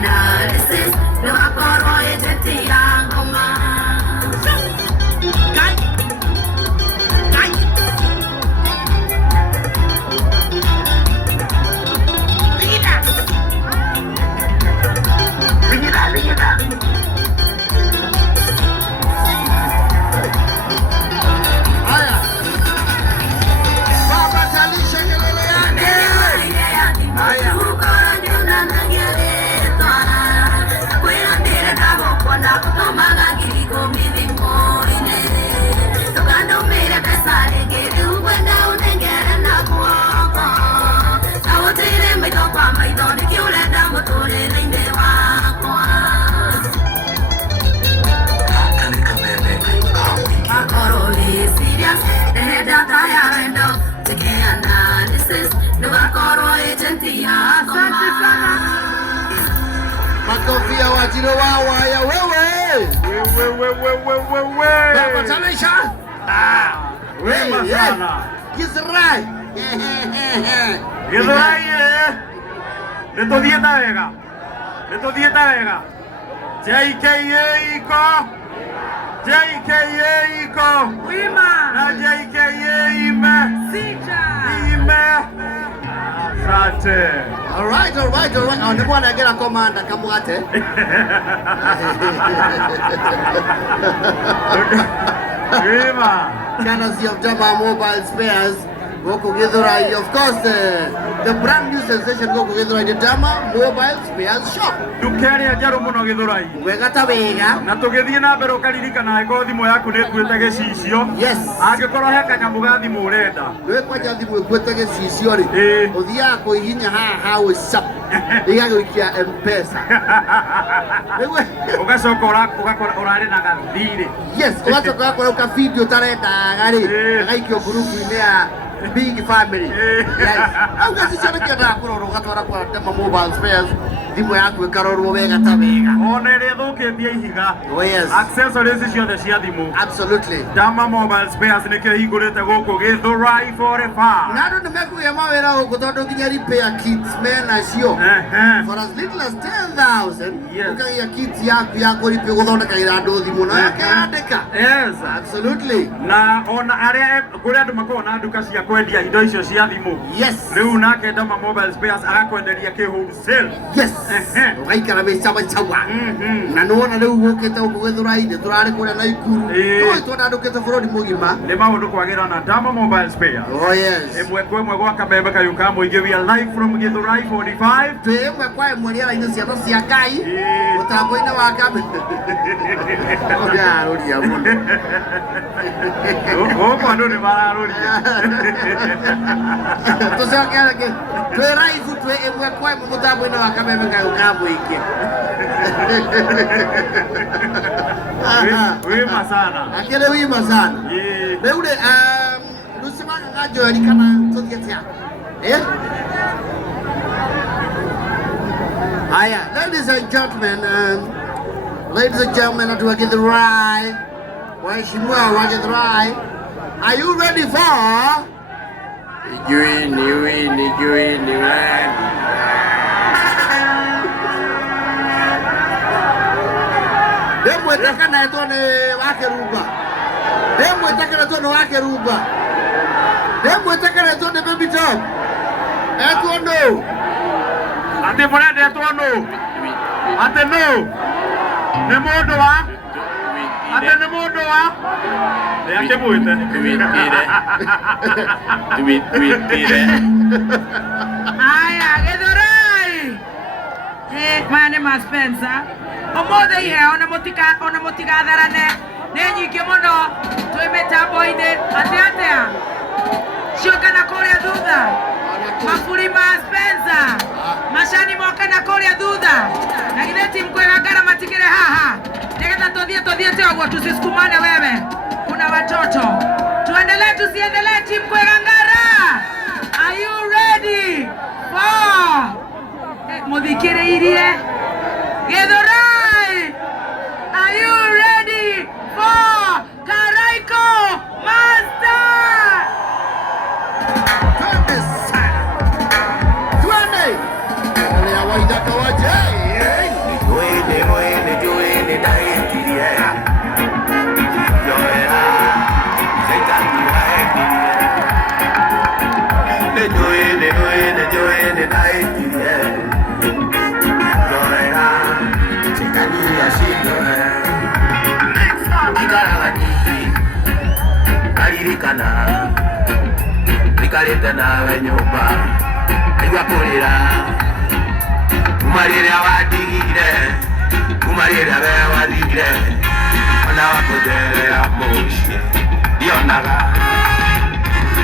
analysis. No akoro ejeti yangoma. Kai. Kai. Vida. Vida, vida. Makofi ya Wajiro wawa ya wewe. Baba Tanisha. Wema sana. Githurai. Githurai nituthiĩte wega. Nituthiĩte wega. JKA iko. JKA iko. Wima. Na JKA ime. Sija. Ime. Asante. All right. Ndipo anaingia komanda kamwate. Wema. Courtesy of Dama Mobile Spares. Goko Githurai, of course, the brand new sensation Goko Githurai, the Dama Mobile Spares Shop. Dukere njeru muno Githurai. Wega ta wega. Na tugithie na mbere ukaririkana angĩkorwo thimũ yaku nĩ ĩkuĩte gĩcicio. Yes. Angĩkorwo he kanyamũ ga thimũ ũrenda. Nĩ kwanja thimũ ĩkuĩte gĩcicio rĩ. Ĩĩ. Ũthiaga kũhihinya haha WhatsApp. Igagũikia M-Pesa. Ugacoka ũrarĩ na gathirĩ. Yes, ugacoka ũgakora ka video tarendaga rĩ. Agaikio group-inĩ ya Big Family. Yes. Au gaciconokia na kũrora ũgatwara kwa Dama Mobile Spares. Thimũ yaku ĩkarorwo wega ta wega. Ona ĩrĩa ĩthũkĩtie ihiga. Oh yes. Accessories ciothe cia thimũ. Absolutely. Dama Mobile Spares nĩkĩo hingũrĩte gũkũ Githurai forever. Na andũ nĩ mekũgĩa mawĩra gũkũ tondũ nginya repair kits mena cio. For as little as 10,000, Yes. ũkagĩa kit yaku ya kũripia gũthondekagĩra andũ thimũ na yakandĩka. Yes. Absolutely. Na ona arĩa kũrĩa andũ makoragwo na nduka cia kwendia indo icio cia thimũ. Yes. Rĩu nake Dama Mobile Spares agakwenderia kĩ wholesale. Yes. Ũgaikara mĩcabacawa. Na nĩwona rĩu gũkĩte gũkũ Gĩthũrai nĩ tũrarĩ kũrĩa Naikuru. Tũĩ twandandũkĩte bũrũri mũgima. Nĩ maũndũ kwagĩra na Dama Mobile Spares. Oh yes. Ĩmwe kwa ĩmwe gwa Kamembe Kariuka mũingĩ, we are live from Githurai 45. Twĩ ĩmwe kwa ĩmwe rĩera-inĩ ciano cia Ngai. Mũtambo-inĩ wa Kamembe. Ũrarũria mũno. Gũkũ andũ nĩ mararũria. Tũcoke rĩngĩ. Twĩ raibu twĩ ĩmwe kwa ĩmwe mũtambo-inĩ wa Kamembe Kariuka mũingĩ. Wima sana. Akĩrĩ wima sana. Rĩu rĩ Lucimaga Joel kana tũthiĩ atĩa? Aya, ladies and gentlemen, watu wa Githurai, waheshimiwa wa Githurai, are you ready for? Nijui Demwetaka na etone wake rumba. Demwetaka na etone wake rumba. Demwetaka na etone baby top. Etono. Ate murende etono. Ate no. Nĩ mũndũ wa. Ate nĩ mũndũ wa. Yake mwite. Tuitire. Aya, Githurai. Maya nĩ ma Spencer. Ũmũthĩ iheo ona mũtigatharane nĩ nyingĩ mũno twĩ mĩtambo-inĩ atĩa cioka na kũrĩa thutha maburi ma Spencer macani moka na kũrĩa thutha na githĩ timu Kwĩgangara matigĩre haha nĩgetha tuthiĩte ũguo tusisukumane wewe kuna watoto tuendelee tusiendelee timu Kwĩgangara. Are you ready for muthikĩrĩirie Githurai? Are you ready for Karaiko Master? Twende. Wale hawaida kawaje. kana nikarite nawe nyumba aigua kurira kuma riria wandigire kuma riria we wathire ona wakutherera muciĩ ndionaga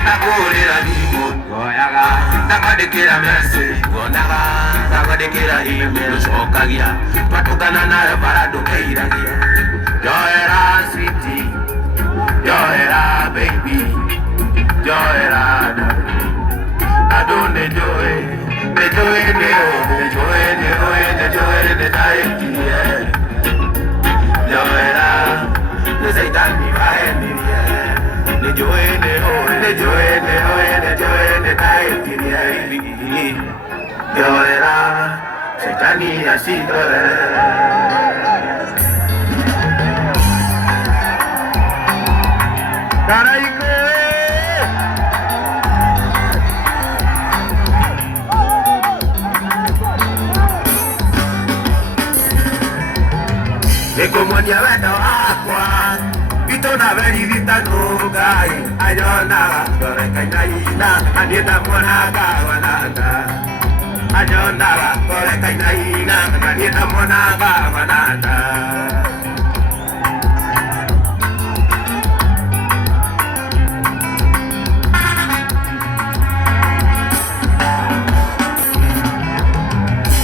ndakurira thimũ ngoyaga ndakwandĩkĩra message ngonaga ndakwandĩkĩra email cokagia twatukana nayo bara ndũkeiragia njoera sweetie njoera baby njoera andũ nĩnjũĩ nĩndaĩkirie njoera nĩ Saitani wahendirie nĩnjũĩ nĩndaĩkirie njoera Saitani acindore Karaiko Nĩkũmuonia wendo wakwa witũ na weririta nũngai anyonaga torekainaina anĩ ndamuonaga wananga anyonaga torekainaina anĩ ndamuonaga wananga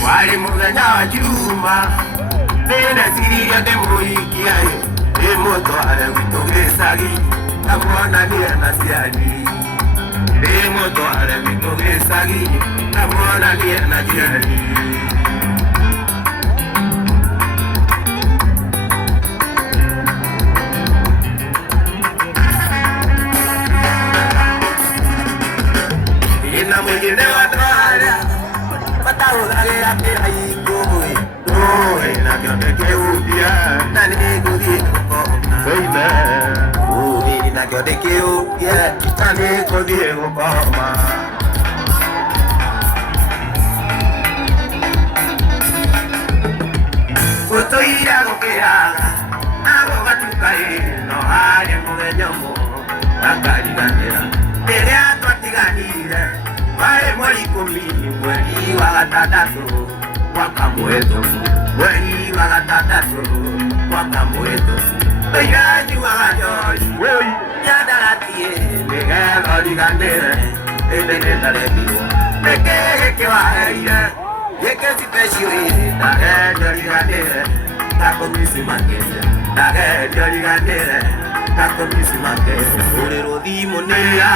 Wari mũthenya wa Juma nĩndeciria ndĩmũhikia ndĩmũtware gwitũ gĩcagi ndamuonanie na ciani ndĩmũtware gwitũ gĩcagi ndamuonanie na ciani ĩna mwĩgĩre wa twarĩa matahũthagĩra kĩraingũĩ na kĩonde kĩhutia na nĩngũthiĩ gũkoma na kĩonde kĩhutia na nĩngũthiĩ gũkoma gũtũira gũkĩraga na gũgatuka ĩno harĩ mũthenya ũmwe akariganĩra rĩrĩa twatiganire warĩ mweri 10 mweri wa gatandatũ mwaka mũhĩtũku mweri wa gatandatũ mwaka mũhĩtũku ĩranjuaga njori nyandaratie nĩgetha riganĩre ĩndĩ nĩndaremirwo nĩkĩ gĩkĩ waheire gĩkĩ special ndagerio riganĩre ndakũmisi makĩria ndagerio riganĩre ndakũmisi makĩria ũrĩrwo thimũ nĩya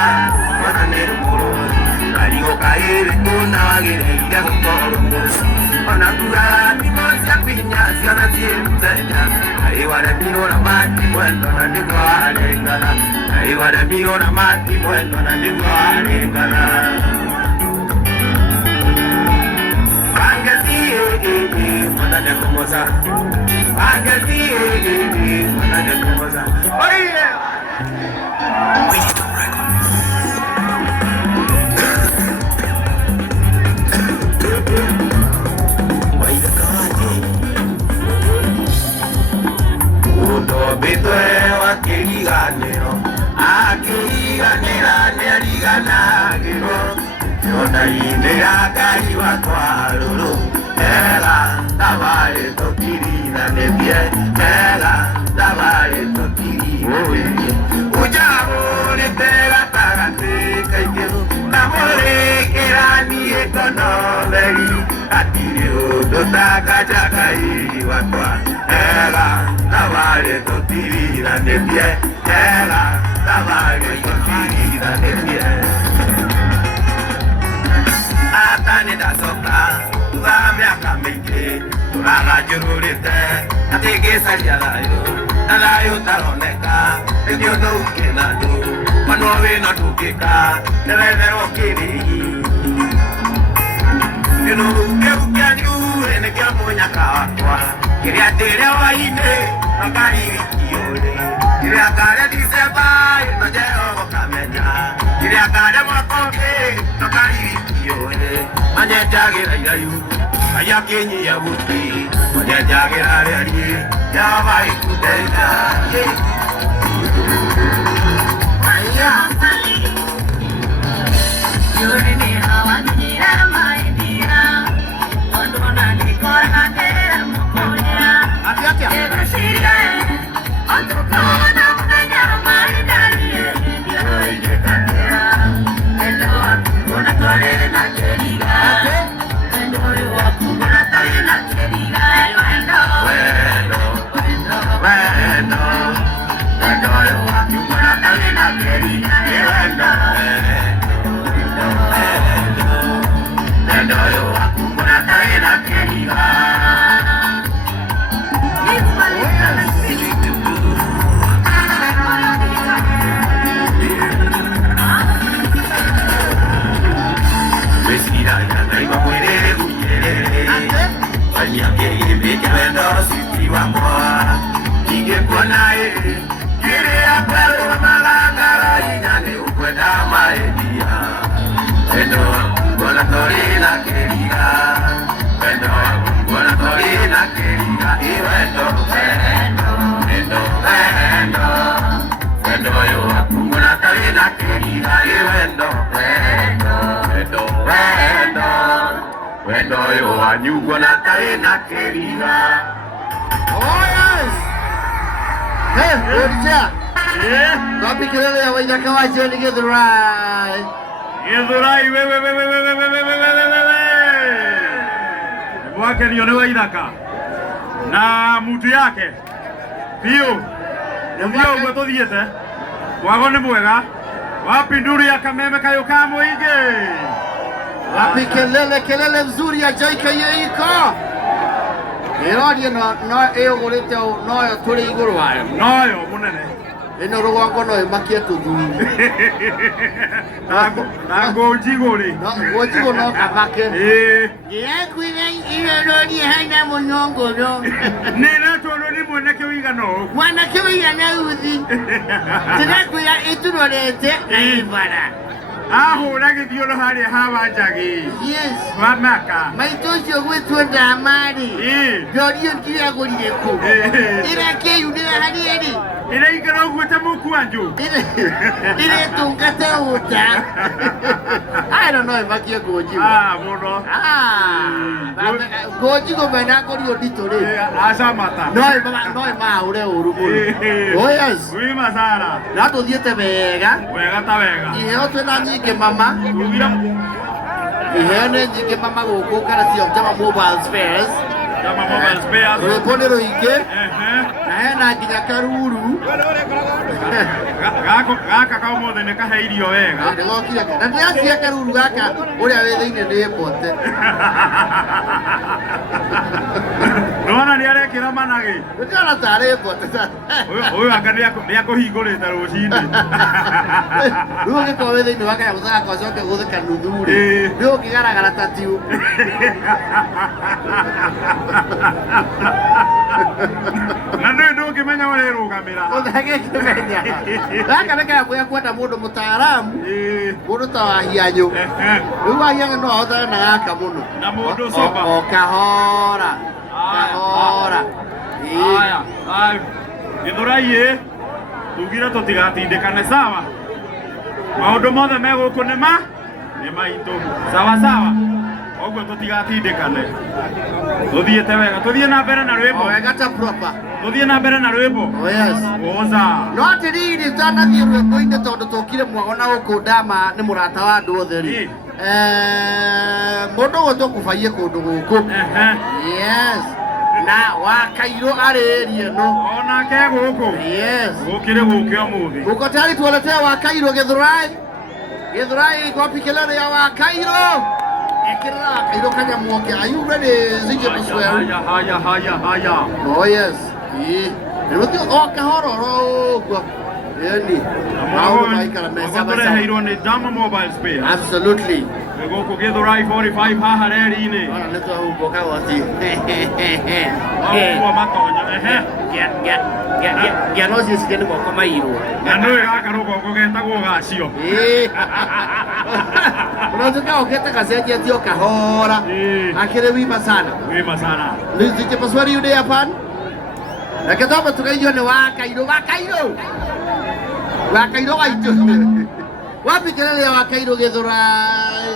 mwana nĩ mũrũaru karigũka ĩrĩkũ na wagĩrĩire gũkorwo mũci ona kugaga thimo cia pinya ciana ciĩ mũthenya naiwaremirwo na mati mwendo na nĩguo warengana naiwaremirwo na mati mwendo na nĩguo warengana Angesiye mwana nekumoza Angesiye mwana nekumoza Oh yeah Bitwe wakiriganiro akiriganira neriganagiro yonaine agai watwaruru ela tabare tokirina nebie ela tabare tokirina ujabo letera tagate kaigero namore kerani ekonomeri atiro dotaka jagai watwa ela tabare tokirina nebie ela tabare tokirina nebie Atane da soka miaka mĩingĩ tũragajũrũrĩte natigĩcaria thayũ taroneka rĩngĩ ũndũ ũkĩna andũ manwo wĩna ndũngĩka nĩwetherwo kĩrĩhi kĩnũru kĩu kĩanyu nĩkĩo mũnyaka wakwa kĩrĩa ndĩrĩa hwainĩ makaririkia ũrĩ kĩrĩa karĩa Decemba ĩno Jehova kamenya kĩrĩa karĩa mwaka ũngĩ makaririkia ũrĩ manyenjagĩra irayu aya kinyia buti manyenjagĩra rĩariĩ Jehova ikuteithagia Wapi kelele ya Wanyakawaja ni Githurai. Githurai wewe. Wake nione Waithaka na mtu yake Pio ndio gwetothiete wago ni mwega. Wapi nduru ya Kameme Kayuka Muingi? Wapi kelele nzuri ya Jaika iko? Irodi no egurite no turi iguru wayo. Noyo munene. Ino rugongo no makia tuthuri. Na gojigori. Gojigo no kabake. Yakwira irodi hana munyongoro. Nena tono ni mwanake wigano. Mwanake wigana uthi. Tinakwira iturorete aibara. Ahura githioro haria hawanjagi. Yes. Wamaka. Maitocio gwitwo ndamari. Ndorio ndiragurire ku. Irake yudira harieri. Ira igaro gweta mukwanju. Ire tungata uta. I don't know makia gojigo. Muno. Gojigo bena korio ditore. Asamata. No ure uru muno. Oh yes. Ui masara. Na tuthiete wega. Wega ta wega. Iheo twina nyingi mama. Tugira. Iheo ni nyingi mama guku kana cio Jama Mobile Spares. Jama Mobile Spares. Rwĩmbo nĩ rũingĩ na hena nginya karuru gaka ka ũmũthĩ nĩ kahe irio wega nĩgokire na ndĩracia karuru gaka ũrĩa wĩ thĩinĩ nĩ mbote nĩwona nĩ arekĩra managĩ nĩndĩrona tarĩ mbote ũyũ anga nĩ akũhingũrĩte rũcinĩ rĩu ũngĩkorwo wĩ thĩinĩ wa kanyamũ ta gaka ũcoke gũthĩka nuthu-rĩ nĩ ũngĩgaragara ta tiũ na nĩ ndũngĩmenya ũrĩrũgamĩra ũthagĩkĩmenya gaka nĩ kanyamũ gĩa kwenda mũndũ mũtaaramu mũndũ ta Wahianyũ rĩu Wahianyũ no ahotane na gaka mũno na mũndũ coba o kahora kahora aya Githurai tugire tũtigatindĩkane sawa maũndũ mothe me gũkũ nĩ maitũ sawa sawa oguo tũtigatindĩkane tuthiĩte wega tuthiĩ na mbere na rwĩmbo wega ta proper tuthiĩ na mbere na rwĩmbo yes oza no atĩrĩrĩ tũtanathiĩ rwĩmbo-inĩ tondũ tũkire mwago na gũkũ Ndama nĩ mũrata wa andũ othe rĩ mũndũ ũguo tũkũbaie kũndũ gũkũ yes na Wakairũ arĩrie no onake gũkũ yes gũkĩrĩ gũkĩ ũmũthĩ uko tayari tuwaletee Wakairũ Githurai wapi kelele ya Wakairũ ekirira Wakairũ kanyamuoke are you ready Zinje Masweri haya oh yes nĩrũthiĩ kahororo ũguo yani maũndũ maikara me sawa tũreheirwo nĩ Jama Mobile Spares absolutely gũkũ Githurai 45 haha reri-inĩ ona nĩ twahumbo kagoti ũguo matonya ngĩano ciĩcike nĩ moko mairwo na nĩũĩ gaka rũgongo getagwo gacio unatuka ukete kacenjetio kahora akĩrĩ wima sana Zinje Masweri yude hapa reke twambe tũgeithio nĩ Wakairũ Wakairo gaitũ. Wapi kelele ya Wakairo Gĩthũrai?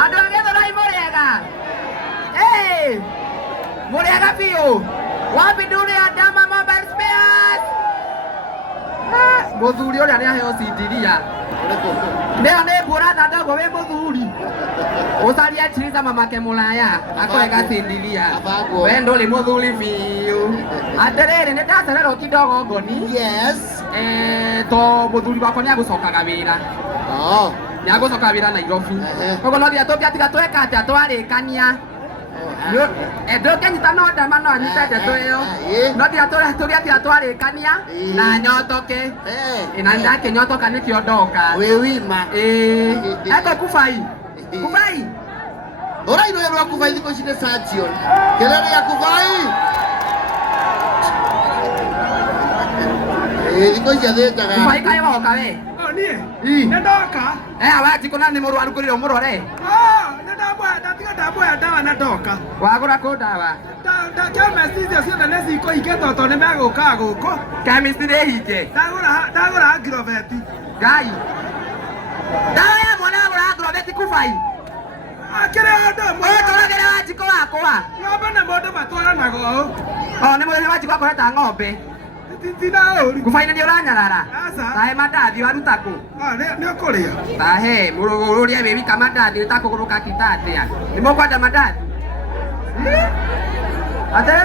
Andũ a Gĩthũrai mũrĩega. Mũrĩega biũ. Wapi ndũrĩ Adama Mobile Spares? Mũthuri ũrĩa nĩaheo cindiria. Nĩyo nĩ mbũra thandagwo wĩ mũthuri. Ũcaria Triza mamake mũraya akũrega cindiria. We ndũrĩ mũthuri biũ. Atĩrĩrĩ nĩndacererwo kidogo ngoni. Yes. To mũthuri wakwa nĩagũcokaga wĩra. Nĩagũcoka wĩra Nairobi. Koguo no tiga tweka atĩa twarĩkania. Ndũkĩnyita no ndama no anyite ndeto ĩyo. No tiga twarĩkania na nyotoke. Na ndakĩnyotoka nĩkĩo ndoka. Wĩ wima. Eko Kubai. Kubai. Ũrairo ya Kubai thikũ ici nĩ Sajion. Kelele ya Kubai. Thikũ ici athĩnjaga. Kubai kaĩ woka we? Niĩ nĩndoka. Awati kuna nĩ mũrwaru kũrĩ mũrore. Ndatiga ndaboya ndawa na ndoka. Wagũra kũ ndawa? Chemist icio ciothe nĩcikũhingĩtwo tondũ nĩmegũkaga gũkũ. Chemist nĩhinge. Ndagũra Agrovet. Ngai. Ndawa ya mwana agũra Agrovet Kubai. Akĩrĩ ũndũ ũmwe. Tũragĩra Wanjikũ wakwa. Ng'ombe na mũndũ matwaranaga ũũ. Nĩ mũthenya Wanjikũ akoreta ng'ombe. Tina ũru. Kubai nĩ ũranyarara. Aca. Tahe mandathi waruta kũ? Nĩ ũkũrĩa. Tahe mũrũgũrũ ũrĩa wĩ wika mandathi ũtakũgũrũka kita atĩa. Nĩ mũkwenda mandathi? Ate?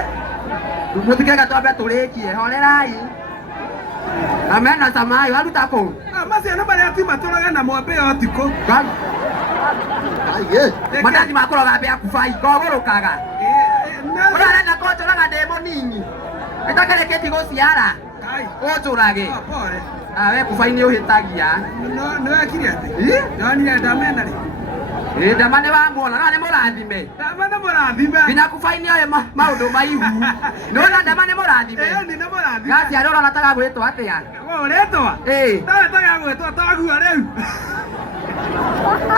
Mũtikega twambe tũrĩkie horerai. Amena samai waruta kũ? Maciaro marĩa ti matũraga na mwambe yo tikũ. Mandathi makũroga mbĩa Kubai ngogũrũkaga. Ũrarenda kũnjũraga ndĩ mũnini. Ĩtakereketi gũciara. Ũnjũrage. We Kubai nĩ ũhĩtagia. Nĩwekire atĩ? Nĩwonire ndamena rĩ? Ndama nĩ wamuona na nĩ mũrathime. Ndama nĩ mũrathime. Nginya Kubai nĩoĩ maũndũ maihu. Nĩwona ndama nĩ mũrathime. Ĩni nĩ mũrathime. Gaciarĩ ũrona ta gagwĩtwo atĩa? Ũrĩtwa? Tarĩ ta gagwĩtwo tagua rĩu.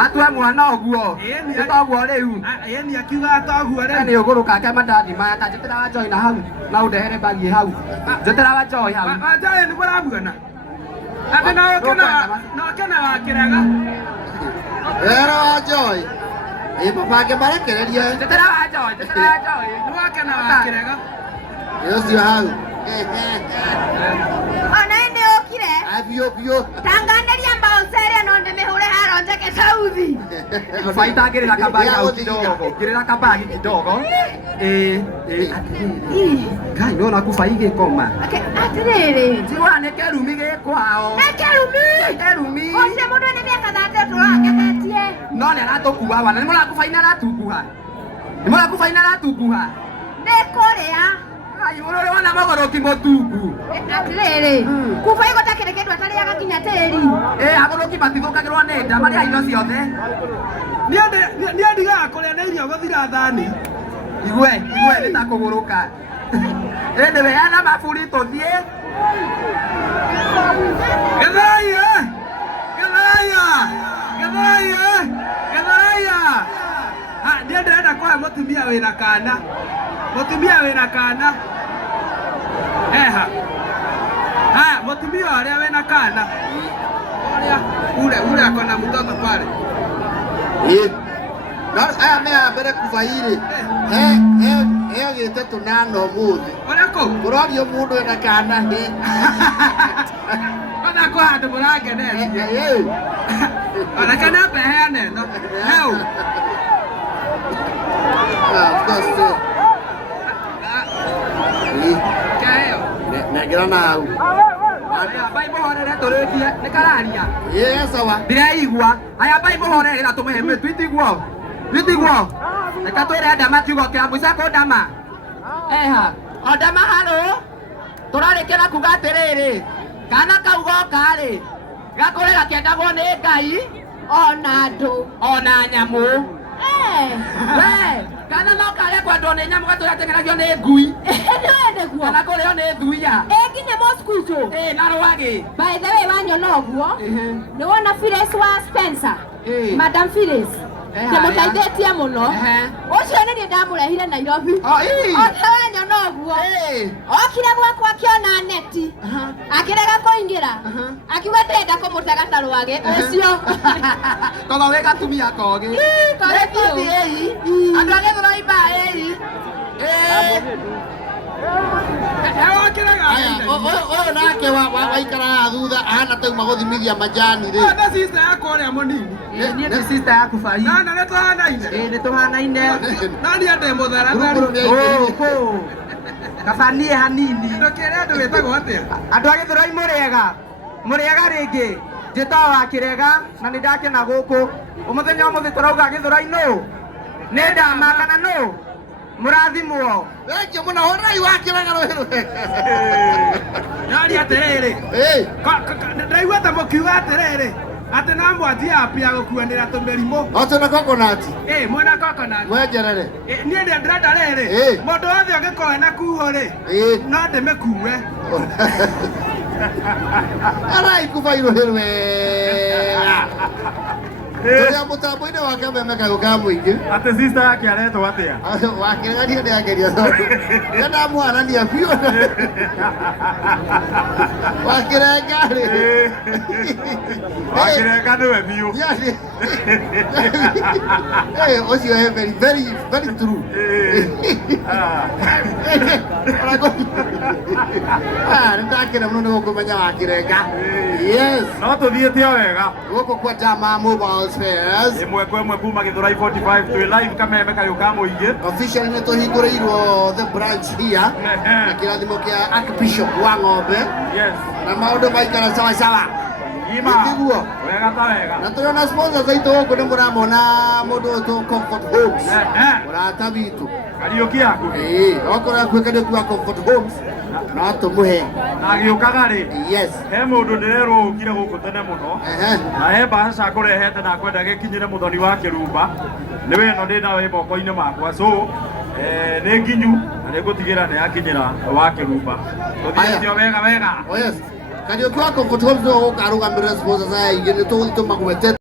Atue mwana ũguo. Nĩ toguo rĩu. Ĩni akiuga tagua rĩu. Nĩ ũgũrũka ke mandathi maya ta njĩtĩra wa Joy na hau. Na ũndehere bagi hau. Njĩtĩra wa Joy hau. Joy nĩ mũramuona? Atĩ no kena wakĩrega. Wero wa Joy. Mabange marekereria. Njĩtĩra wa Joy. Njĩtĩra wa Joy. Nĩ wakena wakĩrega. Ũcio hau. Ona nĩ ũkire. Biũ. Tanganĩria mbaũ cerĩa no ndĩmĩhũre haro njeke Saudi. Kubai tangĩrĩra kabagi hau kidogo. Ngĩrĩra kabagi kidogo. Ngai nĩwona Kubai gĩkoma. Atĩrĩrĩ. Tiwona nĩ kĩrumi gĩkwao. Nĩ kĩrumi. Kĩrumi. Ũcio mũndũ nĩ mĩaka 30 ũragethetie. No nĩ aratũkua wana. Nĩ mũrona Kubai nĩ aratunguha. Nĩ mũrona Kubai nĩ aratunguha. Nĩ kũrĩa. Ai mũrore wana magoro ti mũtungu. Atĩrĩrĩ. Kubai gũtakĩrĩ kĩndũ atarĩaga nginya tĩri. Agũrũki matithũkagĩrwo nĩ nda marĩa indo ciothe. Niĩ ndigaga kũrĩa na irio gũthira thani. Igue nĩ ta kũgũrũka. Ĩndĩ weana maburi tũthiĩ. Gĩthaya. Niĩ ndĩrenda kũhe mũtumia wĩna kana. Mũtumia wĩna kana. Mũtumia ũrĩa wĩna kana. Ule akona mtoto pale. Aya me a mbere Kubai rĩ. Gĩte tũnana ũmũthĩ. Ũrĩa kũ? Mũrorio mũndũ ena kana hĩ. Ona kwa handũ mũrangeneria. Ona kana mbeheane ĩno. Heu. Nengera na hau. Bai mũhorere tũrĩkie nĩ kararia. Sawa. Ndĩreigua. Aya bai mũhorere na tũmũhe mĩtu itiguo. Reka twĩre ndama kiugo kĩa mũica kũ ndama. O ndama harũ. Tũrarĩkĩra kuga atĩrĩrĩ. Kana kau goka rĩ. Gakũre gakĩendagwo nĩ Ngai. Ona andũ. Ona nyamũ. We. Kana no kare kwendwo nĩ nyamũ gatũrĩa ateng'eragio nĩ ngui. Nĩwende guo. Kana kũrĩo nĩ thuya. Nginya mosquito. Na rwagĩ. By the way wanyona ũguo. Nĩwona Phyllis wa Spencer. Madam Phyllis. ndimũteithĩtie mũno ũcio nĩ niĩ ndamũrehire Nairobi othe wanyona ũguo okire gwakwa akĩona neti akĩrega kũingĩra akiuga ndĩrenda kũmũte gatarwage ũcio tondũ wĩ gatumia kogĩ andũ a Gĩthũrai mbaa Ũyũ nake waikara thutha ahana tauma gũthimithia majani rĩ. Nĩ sister yakwa ũrĩa mũnini. Niĩ nĩ sister yaku Bai. Na nĩ tũhanaine. Nĩ tũhanaine. No niĩ ndĩ mũtharatharu. Kaba niĩ hanini. Ndũkĩre andũ wĩtagwo atĩa? Andũ a Gĩthũrai mũrĩega rĩngĩ. Njĩtagwo wa Kĩrega na nĩ ndakena gũkũ. Mũthenya ũmũthĩ tũrauga Gĩthũrai nũ? Nĩ ndama kana nũ? Mũrathimwo. Weke mũno horai wa Kĩrega rũhĩ. Nari atĩrĩrĩ. Ndaigua ta mũkiuga atĩrĩrĩ. Atĩ no mwanjia app ya gũkuanĩra tũmĩrimũ. Otĩ na coconut. Mwena coconut. Mwenjerere. Niĩ ndĩrenda rĩrĩ. Mũndũ wothe ũngĩkorwo ena kuo rĩ. No ndĩmĩkue. Arai kubai rũhĩ wega. Tũrĩa mũtambo-inĩ wa Kameme kagũ ka mũingĩ. Atĩ sister yake aretwo atĩa? Wa Kĩrega niĩ ndĩangeria tondũ nĩ ndamũharania biũ. Wa Kĩrenga rĩ. Wa Kĩrenga nĩwe biũ. Ũcio he very true. Nĩ ndakena mũno nĩ gũkũmenya Wa Kĩrenga. Yes. No tũthiĩte o wega. Gũkũ kwa Dama Mobile Spares. Ĩmwe kwa ĩmwe kuma Gĩthũrai 45 twĩ live Kameme kagũ ka mũingĩ. Officially nĩ tũhingũrĩirwo the branch here. Na kĩrathimo kĩa Archbishop wa Ng'ombe. Yes. Na maũndũ maikara sawa sawa. Nĩguo. Wega ta wega. Na tũrona sponsors aitũ gũkũ nĩ mũramona mũndũ ũtũ Comfort Homes. Mũrata witũ. Kariũki yaku. Okorwo akwĩkania kuwa Comfort Homes no tũmũhe. Na agĩũkaga rĩ. Yes. He mũndũ ndĩrerwo ũkire gũkũ tene mũno. Na he mbaca ngũrehete na kwenda gĩkinyĩre mũthoni wa Kĩrumba. Nĩ wĩno ndĩ nawe moko-inĩ makwa. So nĩ nginyu na nĩ ngũtigĩra nĩ yakinyĩra wa Kĩrumba. Tũthiĩte wega wega. Oh yes. Kariũki wa Comfort Homes nĩwe ũgũkarũgamĩrĩra sponsors aya ingĩ nĩ tũgũthiĩ tũmagwete.